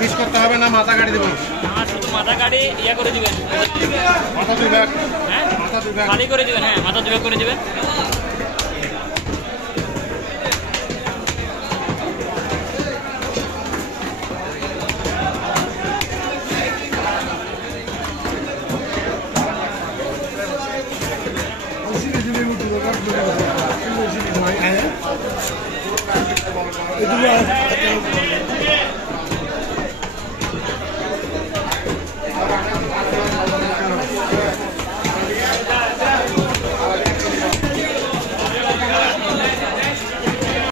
Piece করতে হবে না মাথা কাটি দেবেন? না শুধু মাথা কাটি ইয়া করে দিবেন, মাথা 2 ভাগ। হ্যাঁ মাথা 2 ভাগ খালি করে দিবেন, হ্যাঁ মাথা 2 ভাগ করে দিবেন।